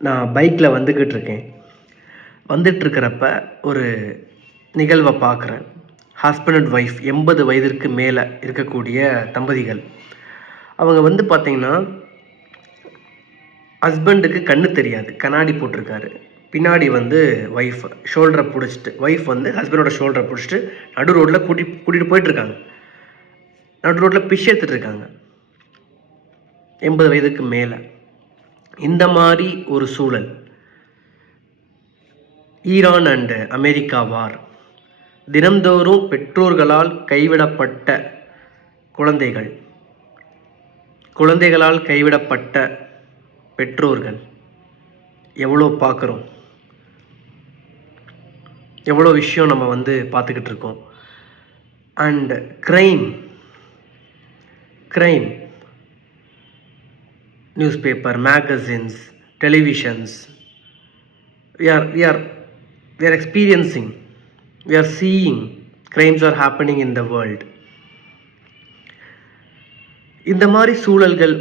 நான் பைக்கில் வந்துக்கிட்டுருக்கேன். வந்துட்டுருக்கிறப்ப ஒரு நிகழ்வை பார்க்குறேன். ஹஸ்பண்ட் அண்ட் ஒய்ஃப் 80 வயதிற்கு மேலே இருக்கக்கூடிய தம்பதிகள். அவங்க வந்து பார்த்திங்கன்னா, ஹஸ்பண்டுக்கு கண்ணு தெரியாது, கண்ணாடி போட்டிருக்காரு. பின்னாடி வந்து ஒய்ஃப் ஷோல்டரை பிடிச்சிட்டு, ஒய்ஃப் வந்து ஹஸ்பண்டோட ஷோல்டரை பிடிச்சிட்டு நடு ரோட்டில் கூட்டிகிட்டு போயிட்டுருக்காங்க. நடு ரோட்டில் பிஷ் எடுத்துகிட்ருக்காங்க. 80 வயதுக்கு மேலே. இந்த மாதிரி ஒரு சூழல். ஈரான் அண்ட் அமெரிக்கா வார். தினந்தோறும் பெற்றோர்களால் கைவிடப்பட்ட குழந்தைகள், குழந்தைகளால் கைவிடப்பட்ட பெற்றோர்கள் எவ்வளோ பார்க்குறோம், எவ்வளோ விஷயம் நம்ம வந்து பார்த்துக்கிட்டு இருக்கோம். And crime newspaper, magazines, televisions, we are experiencing, we are seeing crimes are happening in the world. இந்த மாதிரி சூழல்கள்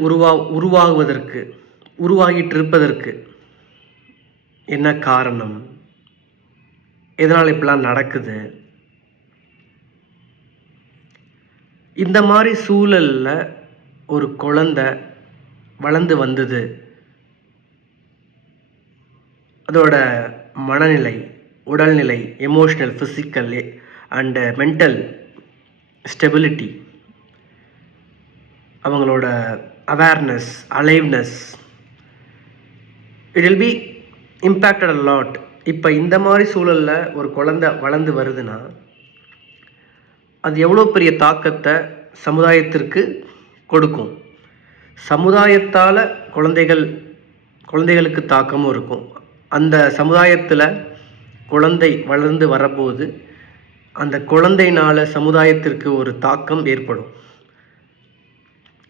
உருவாகிட்டு இருப்பதற்கு என்ன காரணம்? எதனால் இப்படிலாம் நடக்குது? இந்த மாதிரி சூழலில் ஒரு குழந்தை வளர்ந்து வந்தது, அதோட மனநிலை, உடல்நிலை, emotional, physical and mental stability, அவங்களோட awareness, aliveness, it will be impacted a lot. இப்போ இந்த மாதிரி சூழலில் ஒரு குழந்தை வளர்ந்து வருதுன்னா அது எவ்வளோ பெரிய தாக்கத்தை சமுதாயத்திற்கு கொடுக்கும். சமுதாயத்தால் குழந்தைகளுக்கு தாக்கமும் இருக்கும். அந்த சமுதாயத்தில் குழந்தை வளர்ந்து வரபோது அந்த குழந்தையினால் சமுதாயத்திற்கு ஒரு தாக்கம் ஏற்படும்.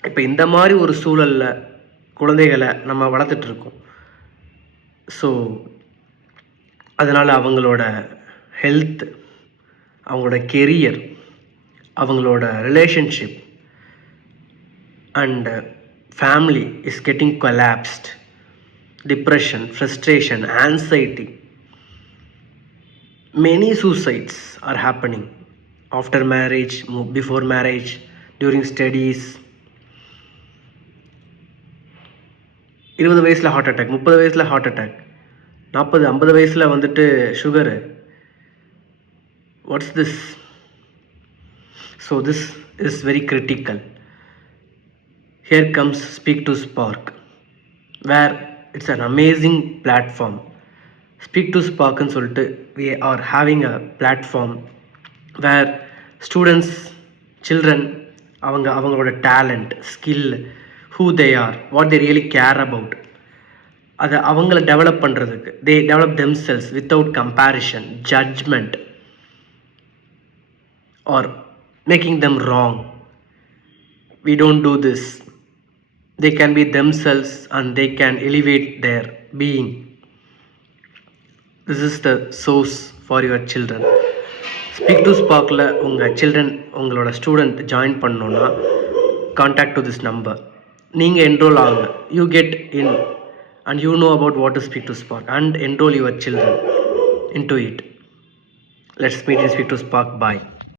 இப்போ இந்த மாதிரி ஒரு சூழலில் குழந்தைகளை நம்ம வளர்த்துட்ருக்கோம். ஸோ அதனால் அவங்களோட ஹெல்த், அவங்களோட கெரியர், அவங்களோட relationship and family is getting collapsed. Depression, frustration, anxiety. Many suicides are happening after marriage, before marriage, during studies. 20 வயசில் ஹார்ட் அட்டாக், 30 வயசில் ஹார்ட் அட்டாக், 40-50 வயசில் வந்துட்டு sugar. Watts this? So this is very critical. Here comes Speak to Spark, where it's an amazing platform. Speak to Spark ன்னு சொல்லிட்டு we are having a platform where students, children, அவங்களோட talent, skill, who they are, what they really care about, அதை அவங்கள develop பண்ணுறதுக்கு, they develop themselves without comparison, judgment or making them wrong. We don't do this. They can be themselves and they can elevate their being. This is the source for your children. Speak to Sparkல உங்கள் children, உங்களோட student join பண்ணணுன்னா contact to this number. நீங்கள் enrol ஆகுங்க. You get in and you know about what to Speak to Spark and enroll your children into it. Let's meet in Speak to Spark. Bye.